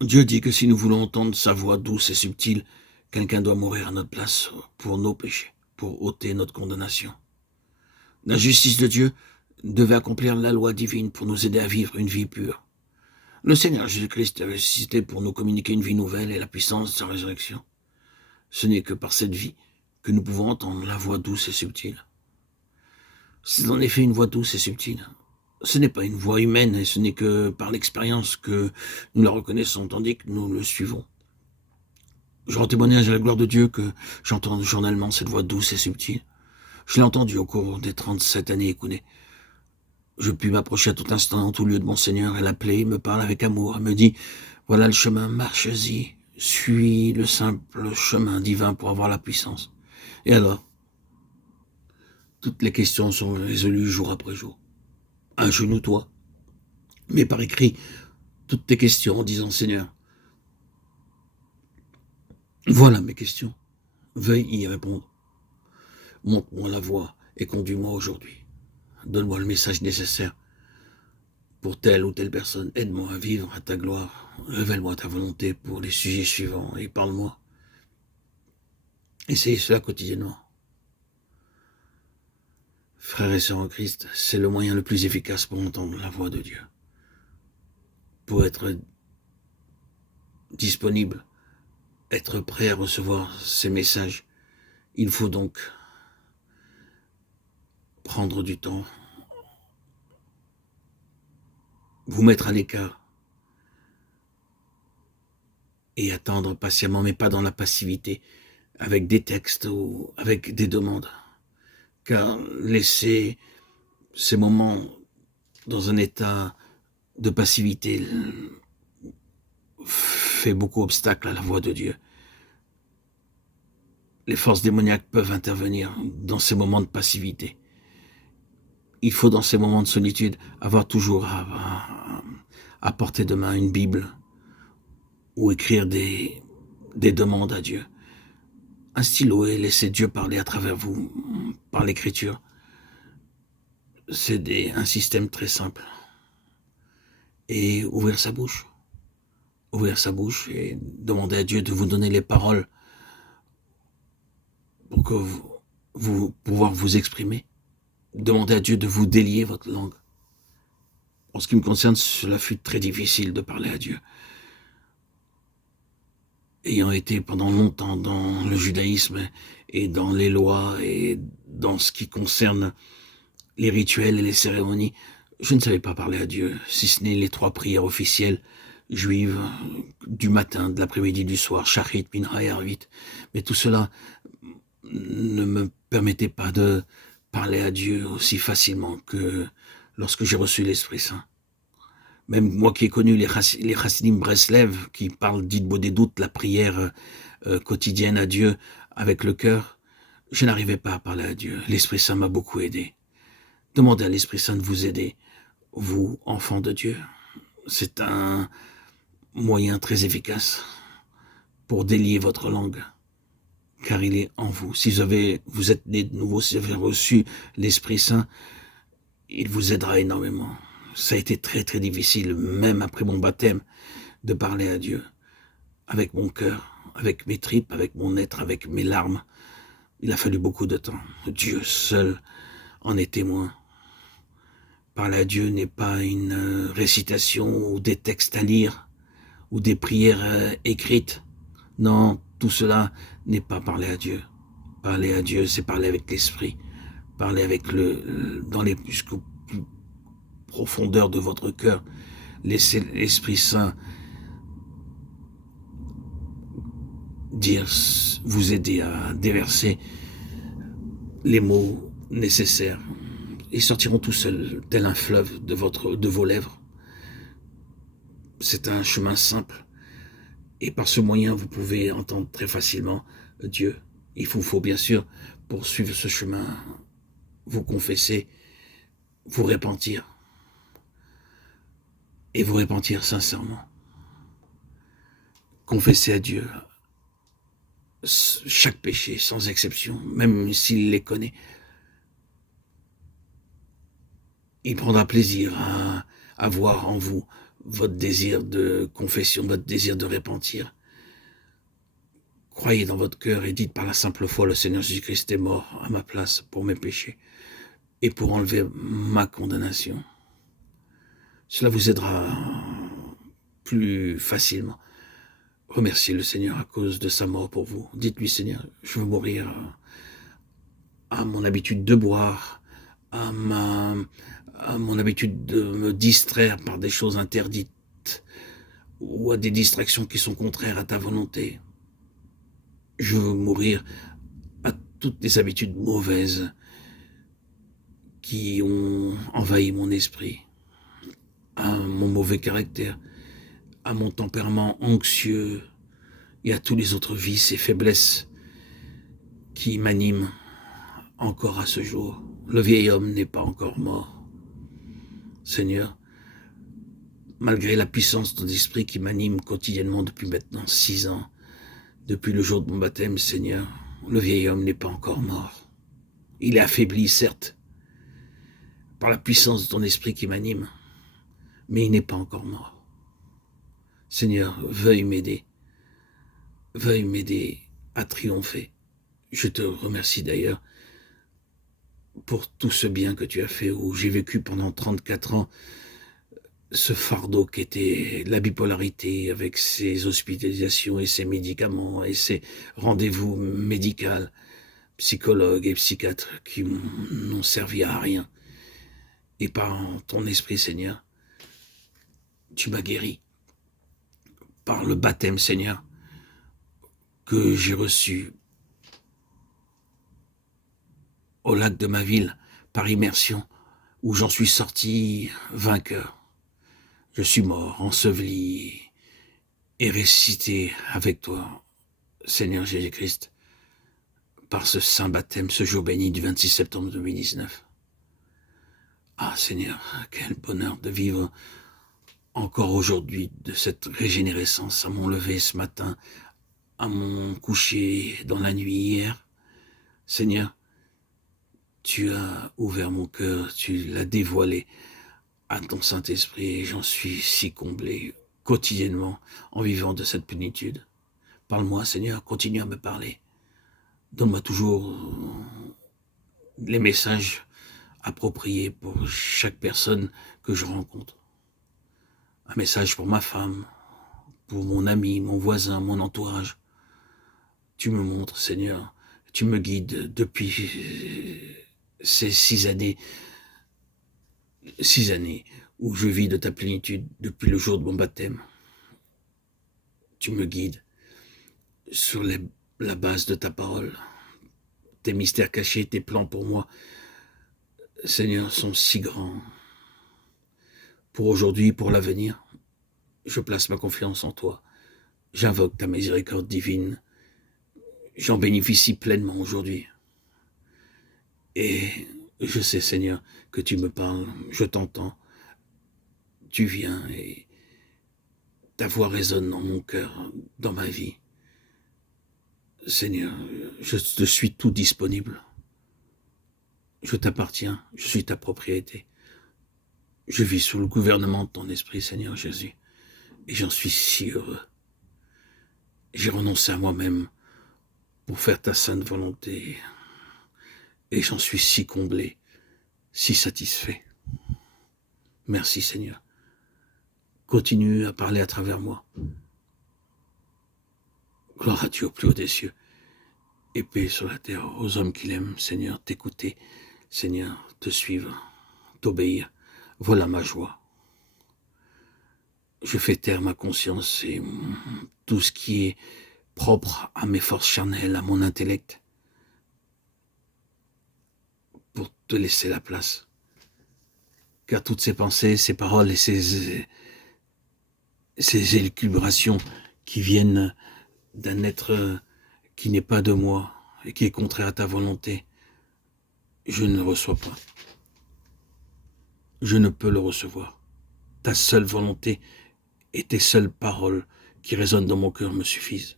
Dieu dit que si nous voulons entendre sa voix douce et subtile, quelqu'un doit mourir à notre place pour nos péchés, pour ôter notre condamnation. La justice de Dieu devait accomplir la loi divine pour nous aider à vivre une vie pure. Le Seigneur Jésus-Christ a ressuscité pour nous communiquer une vie nouvelle et la puissance de sa résurrection. Ce n'est que par cette vie que nous pouvons entendre la voix douce et subtile. C'est en effet une voix douce et subtile. Ce n'est pas une voix humaine et ce n'est que par l'expérience que nous la reconnaissons tandis que nous le suivons. Je rends témoignage à la gloire de Dieu que j'entends journellement cette voix douce et subtile. Je l'ai entendue au cours des 37 années écoulées. Je puis m'approcher à tout instant, en tout lieu de mon Seigneur, et l'appeler, il me parle avec amour, elle me dit, voilà le chemin, marche-y, suis le simple chemin divin pour avoir la puissance. Et alors, toutes les questions sont résolues jour après jour. Agenouille-toi, mets par écrit toutes tes questions en disant, Seigneur, voilà mes questions, veuille y répondre. Montre-moi la voie et conduis-moi aujourd'hui. Donne-moi le message nécessaire pour telle ou telle personne. Aide-moi à vivre à ta gloire. Révèle-moi ta volonté pour les sujets suivants et parle-moi. Essayez cela quotidiennement. Frères et sœurs en Christ, c'est le moyen le plus efficace pour entendre la voix de Dieu. Pour être disponible, être prêt à recevoir ces messages, il faut donc prendre du temps, vous mettre à l'écart et attendre patiemment, mais pas dans la passivité, avec des textes ou avec des demandes. Car laisser ces moments dans un état de passivité fait beaucoup obstacle à la voix de Dieu. Les forces démoniaques peuvent intervenir dans ces moments de passivité. Il faut dans ces moments de solitude avoir toujours à portée de main une Bible ou écrire des demandes à Dieu. Un stylo et laisser Dieu parler à travers vous par l'écriture. C'est un système très simple. Et ouvrir sa bouche. Ouvrir sa bouche et demander à Dieu de vous donner les paroles pour que vous pouvoir vous exprimer. Demandez à Dieu de vous délier votre langue. En ce qui me concerne, cela fut très difficile de parler à Dieu. Ayant été pendant longtemps dans le judaïsme et dans les lois et dans ce qui concerne les rituels et les cérémonies, je ne savais pas parler à Dieu, si ce n'est les 3 prières officielles juives du matin, de l'après-midi, du soir, Shachrit, Mincha et Arvit. Mais tout cela ne me permettait pas de parler à Dieu aussi facilement que lorsque j'ai reçu l'Esprit Saint. Même moi qui ai connu les Chassidim Breslev, qui parlent d'Idbo des doutes, la prière quotidienne à Dieu avec le cœur, je n'arrivais pas à parler à Dieu. L'Esprit Saint m'a beaucoup aidé. Demandez à l'Esprit Saint de vous aider, vous, enfants de Dieu. C'est un moyen très efficace pour délier votre langue, car il est en vous. Si vous êtes né de nouveau, si vous avez reçu l'Esprit Saint, il vous aidera énormément. Ça a été très très difficile, même après mon baptême, de parler à Dieu, avec mon cœur, avec mes tripes, avec mon être, avec mes larmes. Il a fallu beaucoup de temps. Dieu seul en est témoin. Parler à Dieu n'est pas une récitation ou des textes à lire ou des prières écrites. Non, tout cela n'est pas parler à Dieu. Parler à Dieu, c'est parler avec l'Esprit. Parler avec dans les jusqu'aux plus profondeurs de votre cœur. Laissez l'Esprit Saint vous aider à déverser les mots nécessaires. Ils sortiront tout seuls, tel un fleuve de vos lèvres. C'est un chemin simple. Et par ce moyen, vous pouvez entendre très facilement Dieu. Il vous faut bien sûr, pour suivre ce chemin, vous confesser, vous repentir. Et vous repentir sincèrement. Confessez à Dieu chaque péché, sans exception, même s'il les connaît. Il prendra plaisir à voir en vous votre désir de confession, votre désir de repentir. Croyez dans votre cœur et dites par la simple foi, le Seigneur Jésus-Christ est mort à ma place pour mes péchés et pour enlever ma condamnation. Cela vous aidera plus facilement. Remerciez le Seigneur à cause de sa mort pour vous. Dites-lui, Seigneur, je veux mourir à mon habitude de boire, à mon habitude de me distraire par des choses interdites ou à des distractions qui sont contraires à ta volonté. Je veux mourir à toutes les habitudes mauvaises qui ont envahi mon esprit, à mon mauvais caractère, à mon tempérament anxieux et à tous les autres vices et faiblesses qui m'animent encore à ce jour. Le vieil homme n'est pas encore mort. Seigneur, malgré la puissance de ton esprit qui m'anime quotidiennement depuis maintenant 6 ans, depuis le jour de mon baptême, Seigneur, le vieil homme n'est pas encore mort. Il est affaibli, certes, par la puissance de ton esprit qui m'anime, mais il n'est pas encore mort. Seigneur, veuille m'aider à triompher. Je te remercie d'ailleurs pour tout ce bien que tu as fait, où j'ai vécu pendant 34 ans ce fardeau qu'était la bipolarité avec ses hospitalisations et ses médicaments et ses rendez-vous médicaux, psychologues et psychiatres qui n'ont servi à rien. Et par ton esprit, Seigneur, tu m'as guéri. Par le baptême, Seigneur, que j'ai reçu au lac de ma ville, par immersion, où j'en suis sorti vainqueur. Je suis mort, enseveli et ressuscité avec toi, Seigneur Jésus-Christ, par ce saint baptême, ce jour béni du 26 septembre 2019. Ah Seigneur, quel bonheur de vivre encore aujourd'hui de cette régénérescence à mon lever ce matin, à mon coucher dans la nuit hier. Seigneur, tu as ouvert mon cœur, tu l'as dévoilé à ton Saint-Esprit et j'en suis si comblé quotidiennement en vivant de cette plénitude. Parle-moi, Seigneur, continue à me parler. Donne-moi toujours les messages appropriés pour chaque personne que je rencontre. Un message pour ma femme, pour mon ami, mon voisin, mon entourage. Tu me montres, Seigneur, tu me guides depuis ces 6 années où je vis de ta plénitude depuis le jour de mon baptême. Tu me guides sur la base de ta parole. Tes mystères cachés, tes plans pour moi, Seigneur, sont si grands. Pour aujourd'hui, pour l'avenir, je place ma confiance en toi. J'invoque ta miséricorde divine. J'en bénéficie pleinement aujourd'hui. Et je sais, Seigneur, que tu me parles, je t'entends. Tu viens et ta voix résonne dans mon cœur, dans ma vie. Seigneur, je te suis tout disponible. Je t'appartiens, je suis ta propriété. Je vis sous le gouvernement de ton esprit, Seigneur Jésus, et j'en suis si heureux. J'ai renoncé à moi-même pour faire ta sainte volonté, et j'en suis si comblé, si satisfait. Merci, Seigneur. Continue à parler à travers moi. Gloire à Dieu au plus haut des cieux, et paix sur la terre aux hommes qui l'aiment, Seigneur, t'écouter, Seigneur, te suivre, t'obéir. Voilà ma joie. Je fais taire ma conscience et tout ce qui est propre à mes forces charnelles, à mon intellect, pour te laisser la place. Car toutes ces pensées, ces paroles et ces élucubrations qui viennent d'un être qui n'est pas de moi et qui est contraire à ta volonté, je ne le reçois pas. Je ne peux le recevoir. Ta seule volonté et tes seules paroles qui résonnent dans mon cœur me suffisent.